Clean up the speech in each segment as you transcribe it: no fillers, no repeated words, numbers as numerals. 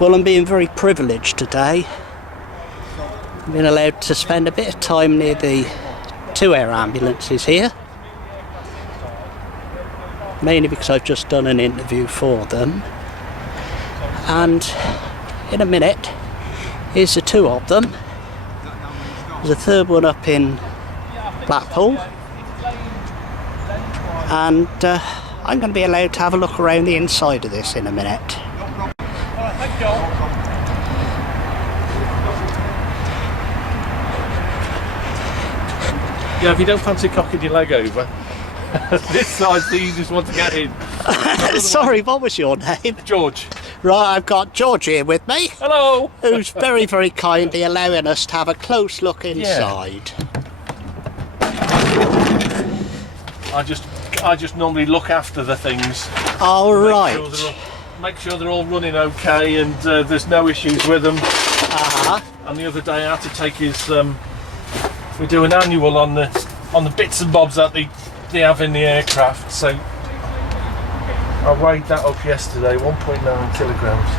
Well, I'm being very privileged today. I've been allowed to spend a bit of time near the 2 air ambulances here. Mainly because I've just done an interview for them. And in a minute, here's the 2 of them. There's a third one up in Blackpool. And I'm going to be allowed to have a look around the inside of this in a minute. Yeah, if you don't fancy cocking your leg over, this side's the easiest one to get in. Sorry, what was your name? George. Right, I've got George here with me. Hello. Who's very, very kindly allowing us to have a close look inside. I just normally look after the things. All right. Make sure they're all running okay and there's no issues with them. Uh-huh. And the other day I had to take his. We do an annual on the bits and bobs that they have in the aircraft. So I weighed that up yesterday, 1.9 kilograms,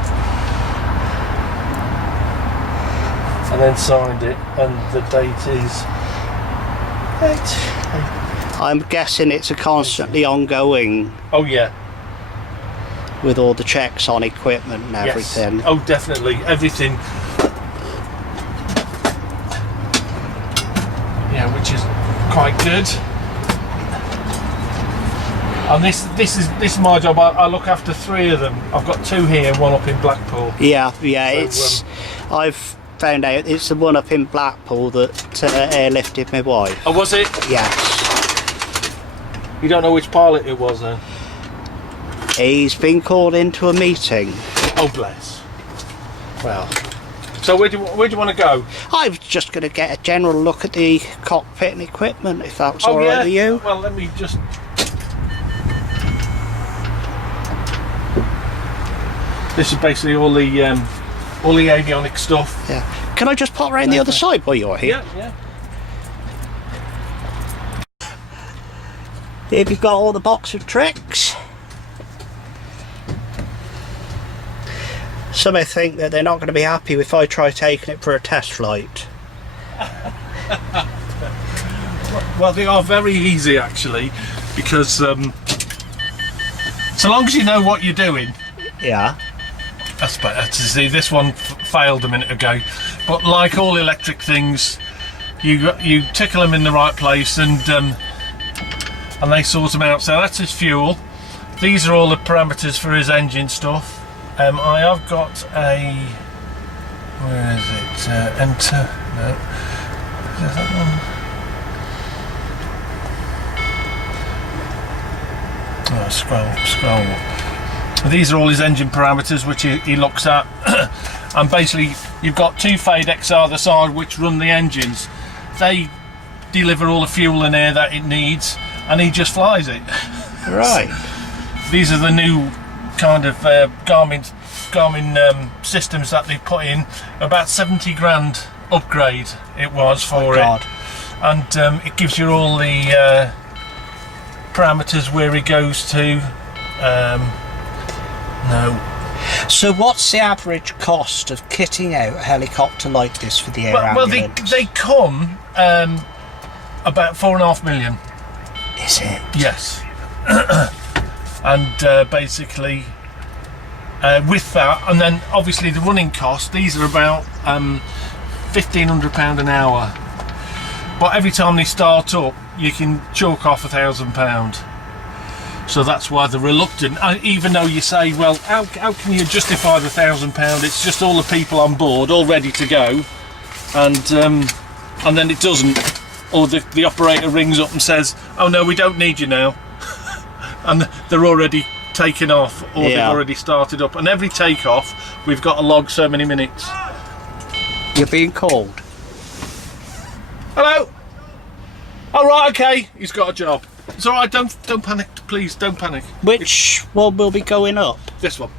and then signed it. And the date is. I'm guessing it's a constantly ongoing. Oh yeah. With all the checks on equipment and everything. Yes. Oh, definitely everything. Yeah, which is quite good. And this is my job. I look after 3 of them. I've got 2 here, 1 up in Blackpool. Yeah. So, it's. I've found out it's the one up in Blackpool that airlifted my wife. Oh, was it? Yes. You don't know which pilot it was then? He's been called into a meeting. Oh, bless. Well. So where do you want to go? I was just going to get a general look at the cockpit and equipment, if that's all right with you. Well, let me just. This is basically all the avionic stuff. Yeah. Can I just pop around the other side while you're here? Yeah. Here you've got all the box of tricks. Some may think that they're not going to be happy if I try taking it for a test flight. Well, they are very easy actually, because so long as you know what you're doing. Yeah. That's better to see. This one failed a minute ago, but like all electric things, you tickle them in the right place and they sort them out. So that's his fuel. These are all the parameters for his engine stuff. I have got a. Where is it? Enter. No. Is that one? Oh, scroll. These are all his engine parameters which he looks at. And basically you've got 2 FADECs either side which run the engines. They deliver all the fuel and air that it needs and he just flies it. Right. So, these are the new kind of Garmin systems that they put in. About 70 grand upgrade it was for it. And it gives you all the parameters where he goes to. No. So what's the average cost of kitting out a helicopter like this for the air ambulance? Well, they come about 4.5 million. Is it? Yes. And basically with that, and then obviously the running cost, these are about £1,500 an hour. But every time they start up, you can chalk off £1,000. So that's why they're reluctant. Even though you say, well, how can you justify the £1,000? It's just all the people on board, all ready to go, and then it doesn't. Or the operator rings up and says, oh no, we don't need you now. And they're already taken off, or they've already started up. And every takeoff, we've got to log so many minutes. You're being called. Hello? Oh right, okay. He's got a job. It's all right. Don't panic, please. Don't panic. Which one will be going up? This one.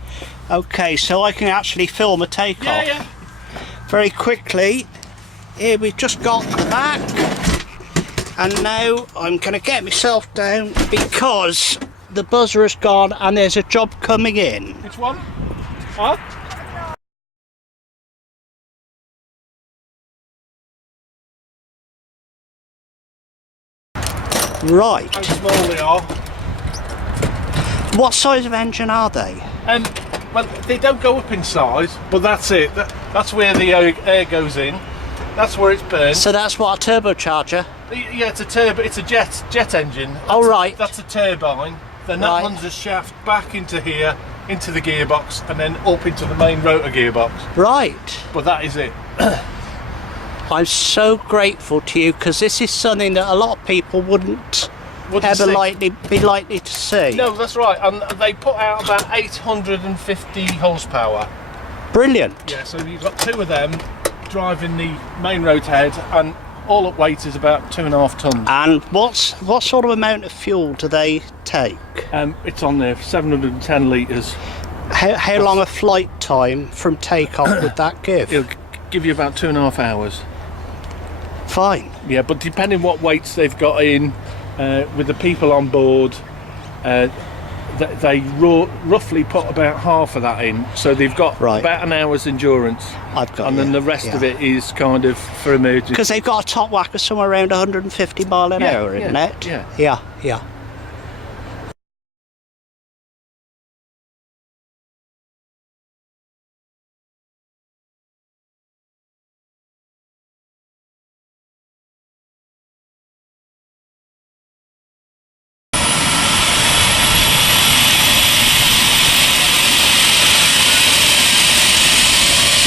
Okay, so I can actually film a takeoff. Yeah. Very quickly. Here we've just got the back, and now I'm going to get myself down because the buzzer has gone and there's a job coming in. Which one? What? Right. how small they are. What size of engine are they? Well, they don't go up in size, but that's it. That's where the air goes in. That's where it's burned. So that's what, a turbocharger? Yeah, it's a turbo. It's a jet engine. Oh, right. That's a turbine. Then that Right. runs a shaft back into here, into the gearbox, and then up into the main rotor gearbox. Right. But that is it. I'm so grateful to you, because this is something that a lot of people wouldn't ever be likely to see. No, that's right. And they put out about 850 horsepower. Brilliant. Yeah, so you've got two of them driving the main rotor head, and all up weight is about 2.5 tons. And what sort of amount of fuel do they take? It's on there, 710 litres. How long a flight time from takeoff would that give? It'll give you about 2.5 hours. Fine. Yeah, but depending what weights they've got in, with the people on board, they roughly put about half of that in, so they've got about an hour's endurance. I've got, and then the rest of it is kind of for emergency. Because they've got a top whack of somewhere around 150 mile an hour, isn't it? Yeah. Yeah.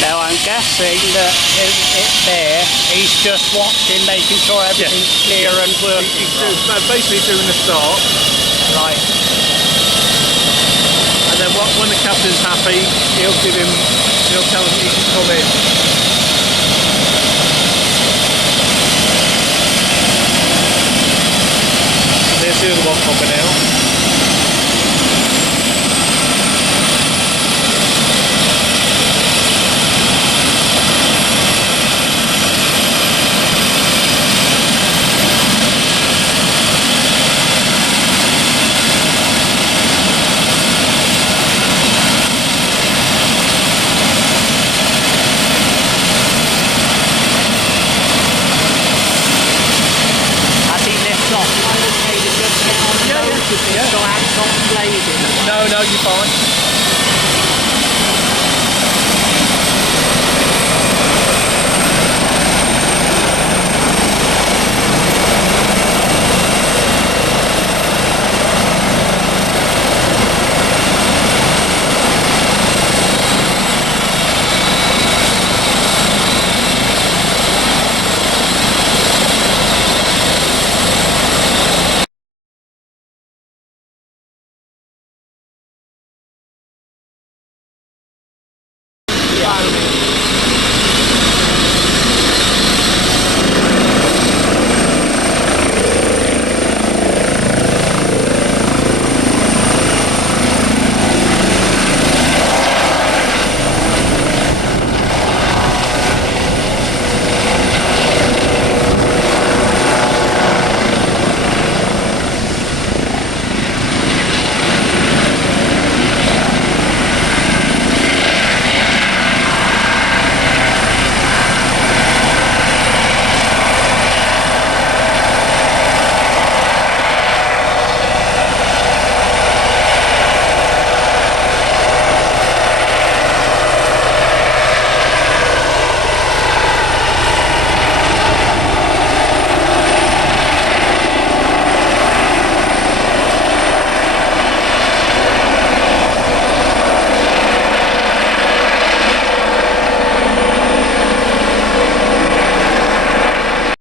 Now I'm guessing that it's there, he's just watching, making sure everything's clear and working. He's basically doing the start. Right. And then when the captain's happy, he'll tell him he can come in. And there's the other one coming out. No, you're fine.